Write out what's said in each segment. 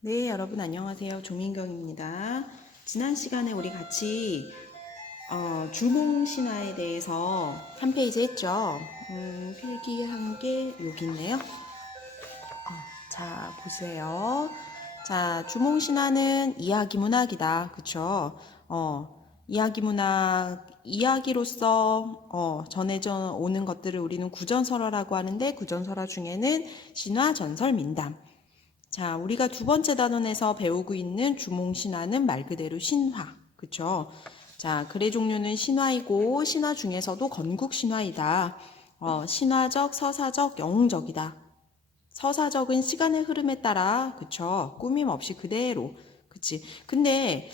네, 여러분 안녕하세요. 조민경입니다. 지난 시간에 우리 같이 주몽신화에 대해서 한 페이지 했죠. 필기한 게 여기 있네요. 자, 보세요. 자, 주몽신화는 이야기 문학이다. 그쵸? 이야기 문학, 이야기로서 전해져 오는 것들을 우리는 구전설화라고 하는데 구전설화 중에는 신화, 전설, 민담. 자, 우리가 두 번째 단원에서 배우고 있는 주몽신화는 말 그대로 신화. 그쵸? 자, 글의 종류는 신화이고, 신화 중에서도 건국신화이다. 신화적, 서사적, 영웅적이다. 서사적은 시간의 흐름에 따라, 그쵸? 꾸밈 없이 그대로. 그치? 근데,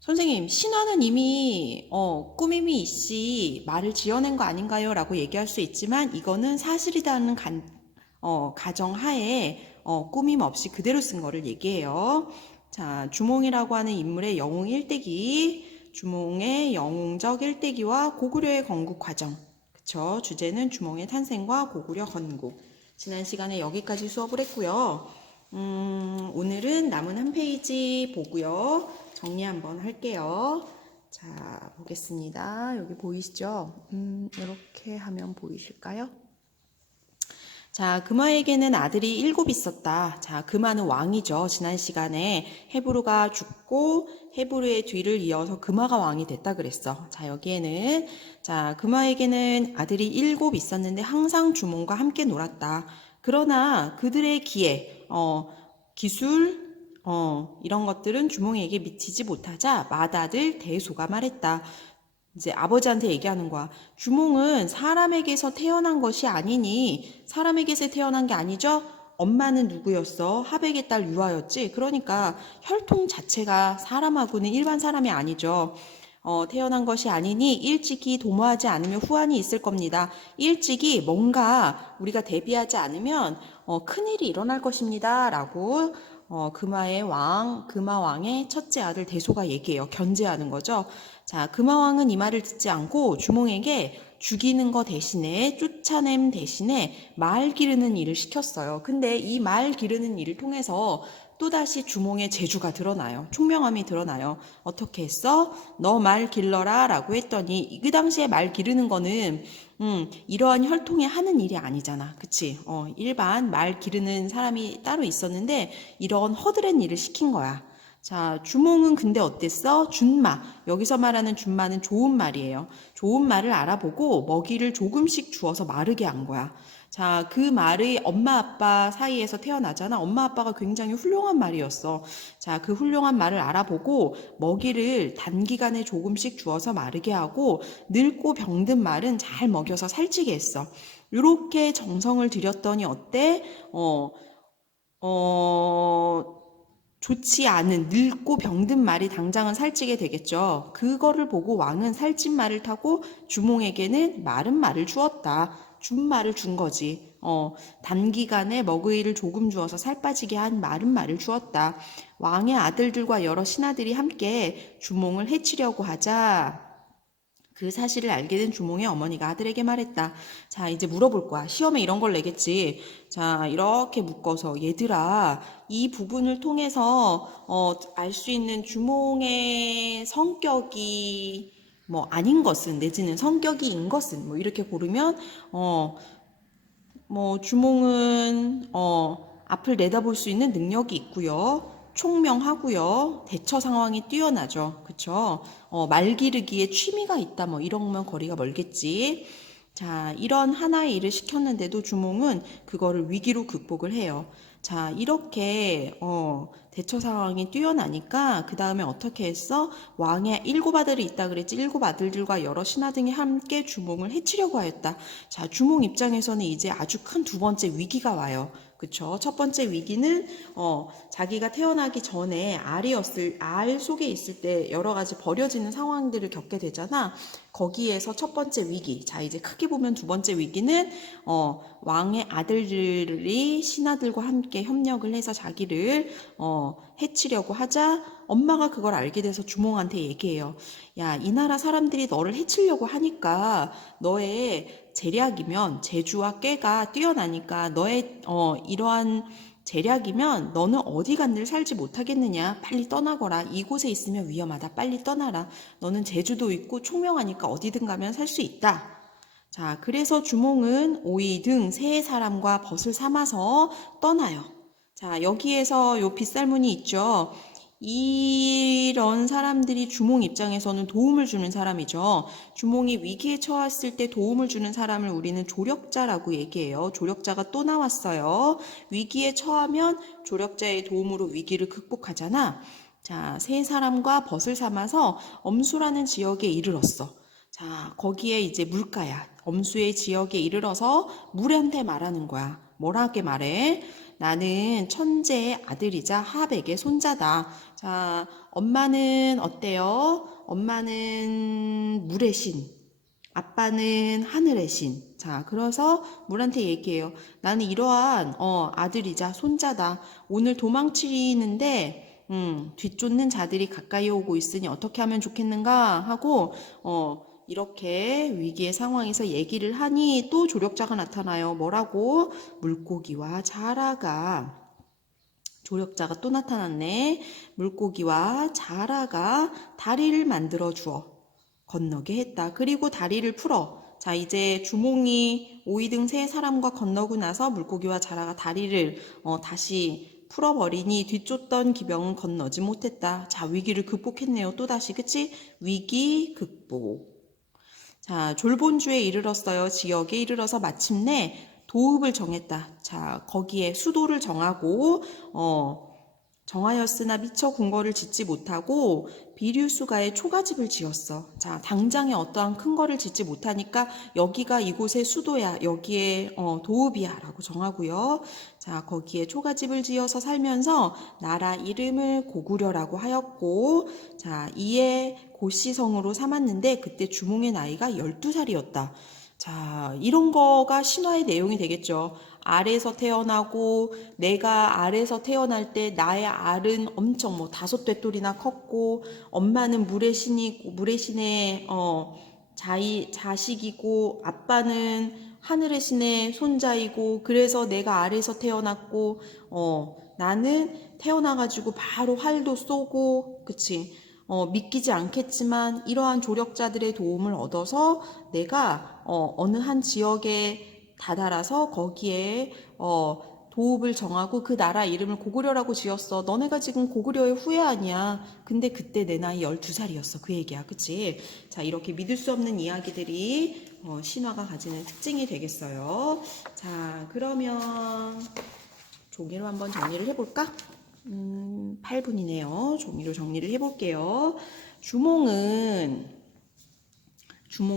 선생님, 신화는 이미, 꾸밈이 있이 말을 지어낸 거 아닌가요? 라고 얘기할 수 있지만, 이거는 사실이라는 가정하에 꾸밈 없이 그대로 쓴 거를 얘기해요. 자, 주몽이라고 하는 인물의 영웅 일대기, 주몽의 영웅적 일대기와 고구려의 건국 과정. 그쵸? 주제는 주몽의 탄생과 고구려 건국. 지난 시간에 여기까지 수업을 했고요. 오늘은 남은 한 페이지 보고요. 정리 한번 할게요. 자, 보겠습니다. 여기 보이시죠? 이렇게 하면 보이실까요? 자, 금화에게는 아들이 7 있었다. 자, 금화는 왕이죠. 지난 시간에 헤브루가 죽고 헤브루의 뒤를 이어서 금화가 왕이 됐다 그랬어. 자, 여기에는 자, 금화에게는 아들이 7 있었는데 항상 주몽과 함께 놀았다. 그러나 그들의 기회, 기술, 이런 것들은 주몽에게 미치지 못하자 맏아들 대소가 말했다. 이제 아버지한테 얘기하는 거야. 주몽은 사람에게서 태어난 것이 아니니 사람에게서 태어난 게 아니죠? 엄마는 누구였어? 하백의 딸 유아였지? 그러니까 혈통 자체가 사람하고는 일반 사람이 아니죠. 태어난 것이 아니니 일찍이 도모하지 않으면 후환이 있을 겁니다. 일찍이 뭔가 우리가 대비하지 않으면 큰일이 일어날 것입니다. 라고 금화왕의 첫째 아들 대소가 얘기해요. 견제하는 거죠. 자, 금화왕은 이 말을 듣지 않고 주몽에게 죽이는 거 대신에 쫓아냄 대신에 말 기르는 일을 시켰어요. 근데 이 말 기르는 일을 통해서 또다시 주몽의 재주가 드러나요. 총명함이 드러나요. 어떻게 했어? 너 말 길러라 라고 했더니 그 당시에 말 기르는 거는 이러한 혈통에 하는 일이 아니잖아. 그치? 일반 말 기르는 사람이 따로 있었는데 이런 허드렛 일을 시킨 거야. 자, 주몽은 근데 어땠어? 준마. 여기서 말하는 준마는 좋은 말이에요. 좋은 말을 알아보고 먹이를 조금씩 주어서 마르게 한 거야. 자, 그 말이 엄마 아빠 사이에서 태어나잖아. 엄마 아빠가 굉장히 훌륭한 말이었어. 자, 그 훌륭한 말을 알아보고 먹이를 단기간에 조금씩 주어서 마르게 하고 늙고 병든 말은 잘 먹여서 살찌게 했어. 이렇게 정성을 들였더니 어때? 좋지 않은 늙고 병든 말이 당장은 살찌게 되겠죠. 그거를 보고 왕은 살찐 말을 타고 주몽에게는 마른 말을 주었다. 준 말을 준 거지. 단기간에 먹이를 조금 주어서 살 빠지게 한 마른 말을 주었다. 왕의 아들들과 여러 신하들이 함께 주몽을 해치려고 하자 그 사실을 알게 된 주몽의 어머니가 아들에게 말했다. 자, 이제 물어볼 거야. 시험에 이런 걸 내겠지. 자, 이렇게 묶어서 얘들아, 이 부분을 통해서 알 수 있는 주몽의 성격이 뭐 아닌 것은 내지는 성격이 인 것은 뭐 이렇게 고르면 뭐 주몽은 앞을 내다볼 수 있는 능력이 있고요. 총명하고요. 대처 상황이 뛰어나죠. 그쵸? 말 기르기에 취미가 있다. 뭐 이러면 거리가 멀겠지. 자, 이런 하나의 일을 시켰는데도 주몽은 그거를 위기로 극복을 해요. 자, 이렇게 대처 상황이 뛰어나니까 그 다음에 어떻게 했어? 왕의 7 아들이 있다 그랬지. 7 아들들과 여러 신하 등이 함께 주몽을 해치려고 하였다. 자, 주몽 입장에서는 이제 아주 큰 두 번째 위기가 와요. 그쵸? 첫 번째 위기는 자기가 태어나기 전에 알 속에 있을 때 여러 가지 버려지는 상황들을 겪게 되잖아. 거기에서 첫 번째 위기. 자, 이제 크게 보면 두 번째 위기는 왕의 아들들이 신하들과 함께 협력을 해서 자기를 해치려고 하자 엄마가 그걸 알게 돼서 주몽한테 얘기해요. 야, 이 나라 사람들이 너를 해치려고 하니까 너의 재력이면 재주와 꾀가 뛰어나니까 너의 이러한 재략이면 너는 어디 간들 살지 못하겠느냐. 빨리 떠나거라. 이곳에 있으면 위험하다. 빨리 떠나라. 너는 제주도 있고 총명하니까 어디든 가면 살 수 있다. 자, 그래서 주몽은 오이 등 세 사람과 벗을 삼아서 떠나요. 자, 여기에서 요 빗살문이 있죠. 이런 사람들이 주몽 입장에서는 도움을 주는 사람이죠. 주몽이 위기에 처했을 때 도움을 주는 사람을 우리는 조력자라고 얘기해요. 조력자가 또 나왔어요. 위기에 처하면 조력자의 도움으로 위기를 극복하잖아. 자, 세 사람과 벗을 삼아서 엄수라는 지역에 이르렀어. 자, 거기에 이제 물가야. 엄수의 지역에 이르러서 물한테 말하는 거야. 뭐라게 말해? 나는 천재의 아들이자 하백의 손자다. 자, 엄마는 어때요? 엄마는 물의 신, 아빠는 하늘의 신. 자, 그래서 물한테 얘기해요. 나는 이러한 아들이자 손자다. 오늘 도망치는데 뒤쫓는 자들이 가까이 오고 있으니 어떻게 하면 좋겠는가 하고 이렇게 위기의 상황에서 얘기를 하니 또 조력자가 나타나요. 뭐라고? 물고기와 자라가. 조력자가 또 나타났네. 물고기와 자라가 다리를 만들어 주어 건너게 했다. 그리고 다리를 풀어. 자, 이제 주몽이 오이 등 세 사람과 건너고 나서 물고기와 자라가 다리를 다시 풀어버리니 뒤쫓던 기병은 건너지 못했다. 자, 위기를 극복했네요. 또다시, 그치? 위기 극복. 자, 졸본주에 이르렀어요. 지역에 이르러서 마침내 도읍을 정했다. 자, 거기에 수도를 정하고 정하였으나 미처 궁궐을 짓지 못하고 비류수가에 초가집을 지었어. 자, 당장에 어떠한 큰 거를 짓지 못하니까 여기가 이곳의 수도야. 여기에 도읍이야 라고 정하고요. 자, 거기에 초가집을 지어서 살면서 나라 이름을 고구려라고 하였고, 자, 이에 고시성으로 삼았는데 그때 주몽의 나이가 12살이었다. 자, 이런 거가 신화의 내용이 되겠죠. 알에서 태어나고 내가 알에서 태어날 때 나의 알은 엄청 5뙑돌이나 컸고 엄마는 물의 신이고 물의 신의 자식이고 아빠는 하늘의 신의 손자이고 그래서 내가 알에서 태어났고 나는 태어나가지고 바로 활도 쏘고 그치 믿기지 않겠지만 이러한 조력자들의 도움을 얻어서 내가 어느 한 지역에 다다라서 거기에 도읍을 정하고 그 나라 이름을 고구려라고 지었어. 너네가 지금 고구려의 후예 아니야. 근데 그때 내 나이 12살이었어. 그 얘기야. 그치? 자, 이렇게 믿을 수 없는 이야기들이 신화가 가지는 특징이 되겠어요. 자, 그러면 종이로 한번 정리를 해볼까? 8분이네요. 종이로 정리를 해볼게요. 주몽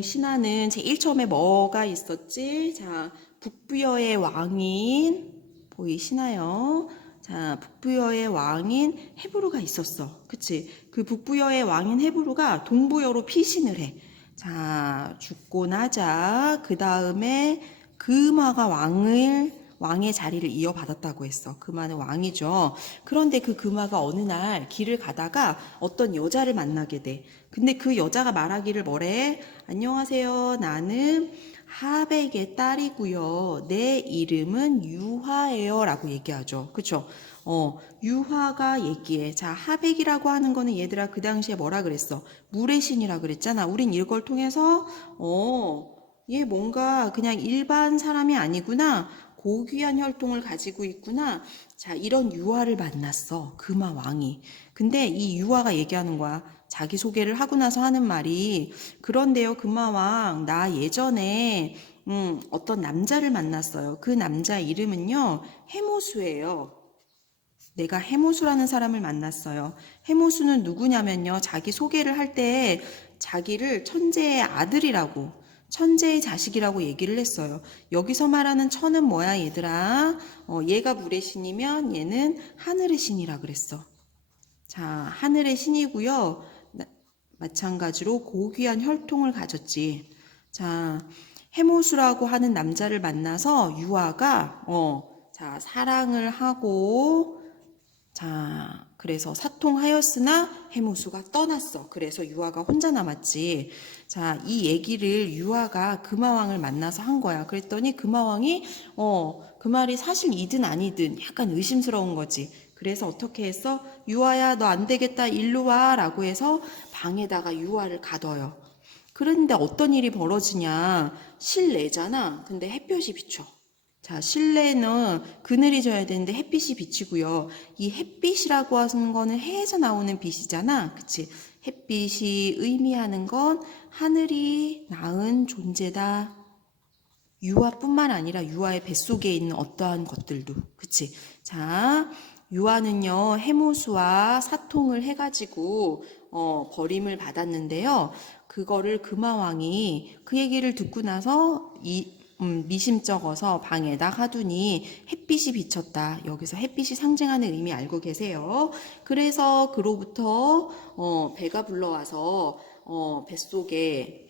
신화는 제일 처음에 뭐가 있었지? 자, 북부여의 왕인, 보이시나요? 자, 북부여의 왕인 헤브루가 있었어. 그치? 그 북부여의 왕인 헤브루가 동부여로 피신을 해. 자, 죽고 나자, 그 다음에 금화가 왕의 자리를 이어받았다고 했어. 금화는 왕이죠. 그런데 그 금화가 어느 날 길을 가다가 어떤 여자를 만나게 돼. 근데 그 여자가 말하기를 뭐래? 안녕하세요. 나는 하백의 딸이고요. 내 이름은 유화예요. 라고 얘기하죠. 그쵸? 유화가 얘기해. 자, 하백이라고 하는 거는 얘들아 그 당시에 뭐라 그랬어? 물의 신이라 그랬잖아. 우린 이걸 통해서 얘 뭔가 그냥 일반 사람이 아니구나. 고귀한 혈통을 가지고 있구나. 자, 이런 유화를 만났어. 금화 왕이. 근데 이 유화가 얘기하는 거야. 자기 소개를 하고 나서 하는 말이 그런데요, 금화 왕, 나 예전에 어떤 남자를 만났어요. 그 남자 이름은요, 해모수예요. 내가 해모수라는 사람을 만났어요. 해모수는 누구냐면요, 자기 소개를 할 때 자기를 천재의 아들이라고 천재의 자식이라고 얘기를 했어요. 여기서 말하는 천은 뭐야 얘들아? 얘가 물의 신이면 얘는 하늘의 신이라 그랬어. 자, 하늘의 신이고요. 마찬가지로 고귀한 혈통을 가졌지. 자, 해모수라고 하는 남자를 만나서 유아가 자, 사랑을 하고 자, 그래서 사통하였으나 해모수가 떠났어. 그래서 유아가 혼자 남았지. 자, 이 얘기를 유아가 금화왕을 만나서 한 거야. 그랬더니 금화왕이 그 말이 사실이든 아니든 약간 의심스러운 거지. 그래서 어떻게 했어? 유아야, 너 안 되겠다, 일로 와 라고 해서 방에다가 유아를 가둬요. 그런데 어떤 일이 벌어지냐? 실내잖아. 근데 햇볕이 비쳐. 자, 실내는 그늘이 져야 되는데 햇빛이 비치고요. 이 햇빛이라고 하는 거는 해에서 나오는 빛이잖아. 그치? 햇빛이 의미하는 건 하늘이 낳은 존재다. 유아뿐만 아니라 유아의 뱃속에 있는 어떠한 것들도. 그치? 자, 유아는요, 해무수와 사통을 해가지고, 버림을 받았는데요. 그거를 금화왕이 그 얘기를 듣고 나서 미심쩍어서 방에다 하두니 햇빛이 비쳤다. 여기서 햇빛이 상징하는 의미 알고 계세요? 그래서 그로부터 배가 불러와서 뱃속에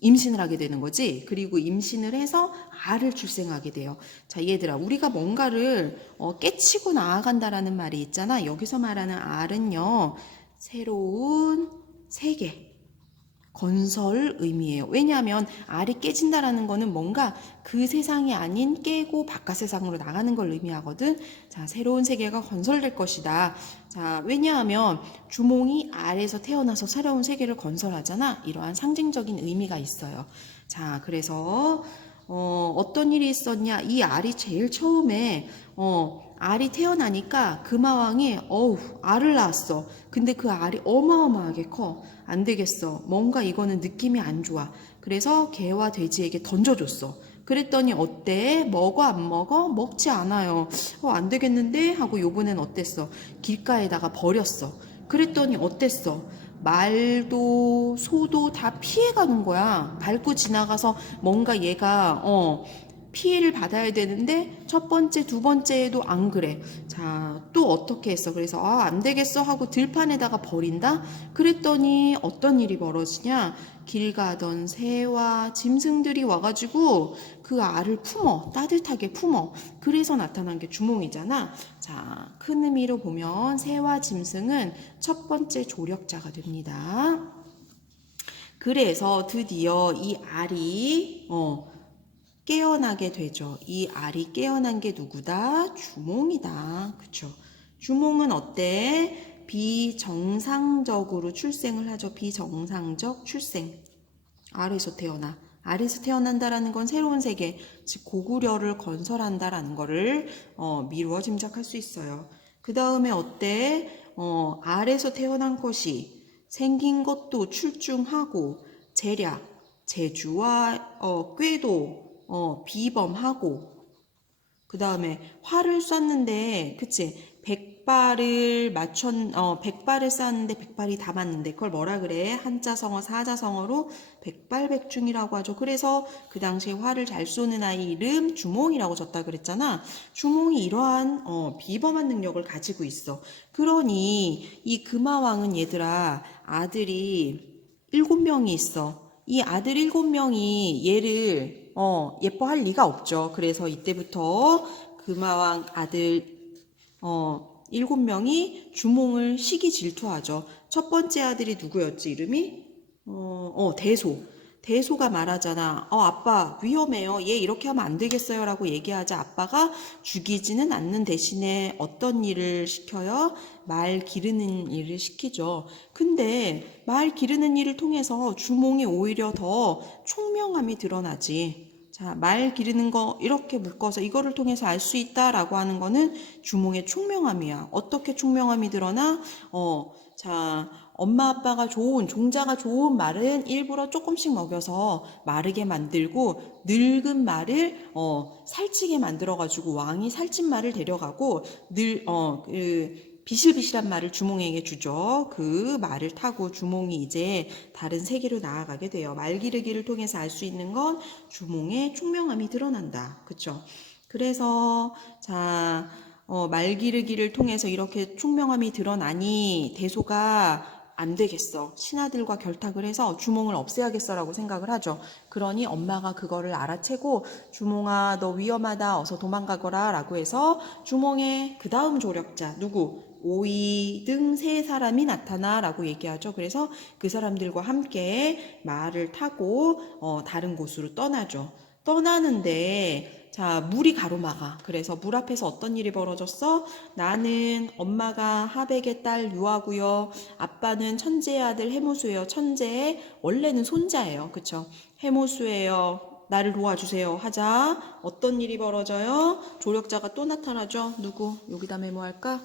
임신을 하게 되는 거지. 그리고 임신을 해서 알을 출생하게 돼요. 자, 얘들아, 우리가 뭔가를 깨치고 나아간다라는 말이 있잖아. 여기서 말하는 알은요, 새로운 세계, 건설 의미예요. 왜냐하면 알이 깨진다라는 거는 뭔가 그 세상이 아닌 깨고 바깥 세상으로 나가는 걸 의미하거든. 자, 새로운 세계가 건설될 것이다. 자, 왜냐하면 주몽이 알에서 태어나서 새로운 세계를 건설하잖아. 이러한 상징적인 의미가 있어요. 자, 그래서 어떤 일이 있었냐? 이 알이 제일 처음에 알이 태어나니까 금화왕이 알을 낳았어. 근데 그 알이 어마어마하게 커. 안 되겠어. 뭔가 이거는 느낌이 안 좋아. 그래서 개와 돼지에게 던져줬어. 그랬더니 어때? 먹어 안 먹어? 먹지 않아요. 안 되겠는데? 하고 요번엔 어땠어? 길가에다가 버렸어. 그랬더니 어땠어? 말도 소도 다 피해가는 거야. 밟고 지나가서 뭔가 얘가 피해를 받아야 되는데 첫 번째, 두 번째에도 안 그래. 자, 또 어떻게 했어? 그래서 안 되겠어 하고 들판에다가 버린다? 그랬더니 어떤 일이 벌어지냐? 길 가던 새와 짐승들이 와가지고 그 알을 품어. 따뜻하게 품어. 그래서 나타난 게 주몽이잖아. 자, 큰 의미로 보면 새와 짐승은 첫 번째 조력자가 됩니다. 그래서 드디어 이 알이 깨어나게 되죠. 이 알이 깨어난 게 누구다? 주몽이다. 그쵸? 주몽은 어때? 비정상적으로 출생을 하죠. 비정상적 출생. 알에서 태어나. 알에서 태어난다라는 건 새로운 세계, 즉 고구려를 건설한다라는 거를 미루어 짐작할 수 있어요. 그 다음에 어때? 알에서 태어난 것이 생긴 것도 출중하고 재력, 재주와 꾀도 비범하고 그 다음에 활을 쐈는데 그치? 백발을 쐈는데 백발이 다 맞는데 그걸 뭐라 그래? 한자성어 사자성어로 백발백중이라고 하죠. 그래서 그 당시에 활을 잘 쏘는 아이 이름 주몽이라고 졌다 그랬잖아. 주몽이 이러한 비범한 능력을 가지고 있어. 그러니 이 금화왕은 얘들아 아들이 7명이 있어. 이 아들 7명이 얘를 예뻐할 리가 없죠. 그래서 이때부터 금화왕 아들 7명이 주몽을 시기 질투하죠. 첫 번째 아들이 누구였지? 이름이? 대소. 대소가 말하잖아. 아빠 위험해요. 얘 이렇게 하면 안 되겠어요. 라고 얘기하자 아빠가 죽이지는 않는 대신에 어떤 일을 시켜요? 말 기르는 일을 시키죠. 근데 말 기르는 일을 통해서 주몽이 오히려 더 총명함이 드러나지. 자, 말 기르는 거 이렇게 묶어서 이거를 통해서 알 수 있다라고 하는 거는 주몽의 총명함이야. 어떻게 총명함이 드러나? 자, 엄마 아빠가 종자가 좋은 말은 일부러 조금씩 먹여서 마르게 만들고 늙은 말을 살찌게 만들어가지고 왕이 살찐 말을 데려가고 비실비실한 말을 주몽에게 주죠. 그 말을 타고 주몽이 이제 다른 세계로 나아가게 돼요. 말 기르기를 통해서 알 수 있는 건 주몽의 총명함이 드러난다. 그쵸? 그래서 자, 말 기르기를 통해서 이렇게 총명함이 드러나니 대소가 안 되겠어. 신하들과 결탁을 해서 주몽을 없애야겠어라고 생각을 하죠. 그러니 엄마가 그거를 알아채고 주몽아 너 위험하다 어서 도망가거라 라고 해서 주몽의 그 다음 조력자 누구? 오이 등 세 사람이 나타나라고 얘기하죠. 그래서 그 사람들과 함께 말을 타고 다른 곳으로 떠나죠. 떠나는데 자, 물이 가로막아. 그래서 물 앞에서 어떤 일이 벌어졌어? 나는 엄마가 하백의 딸 유아고요. 아빠는 천재의 아들 해모수예요. 천재의 원래는 손자예요. 그쵸? 해모수예요. 나를 도와주세요. 하자. 어떤 일이 벌어져요? 조력자가 또 나타나죠. 누구? 여기다 메모할까?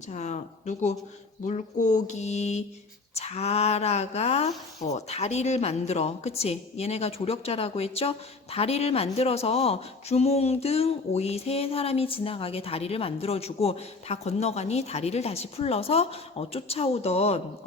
자, 누구? 물고기 자라가 다리를 만들어. 그치? 얘네가 조력자라고 했죠? 다리를 만들어서 주몽 등 오이 세 사람이 지나가게 다리를 만들어주고 다 건너가니 다리를 다시 풀러서 쫓아오던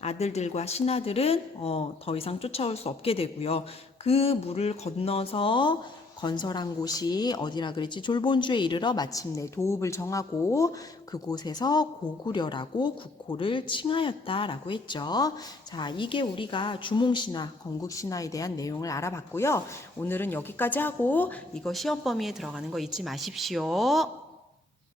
아들들과 신하들은 더 이상 쫓아올 수 없게 되고요. 그 물을 건너서 건설한 곳이 어디라 그랬지? 졸본주에 이르러 마침내 도읍을 정하고 그곳에서 고구려라고 국호를 칭하였다라고 했죠. 자, 이게 우리가 주몽신화, 건국신화에 대한 내용을 알아봤고요. 오늘은 여기까지 하고 이거 시험 범위에 들어가는 거 잊지 마십시오.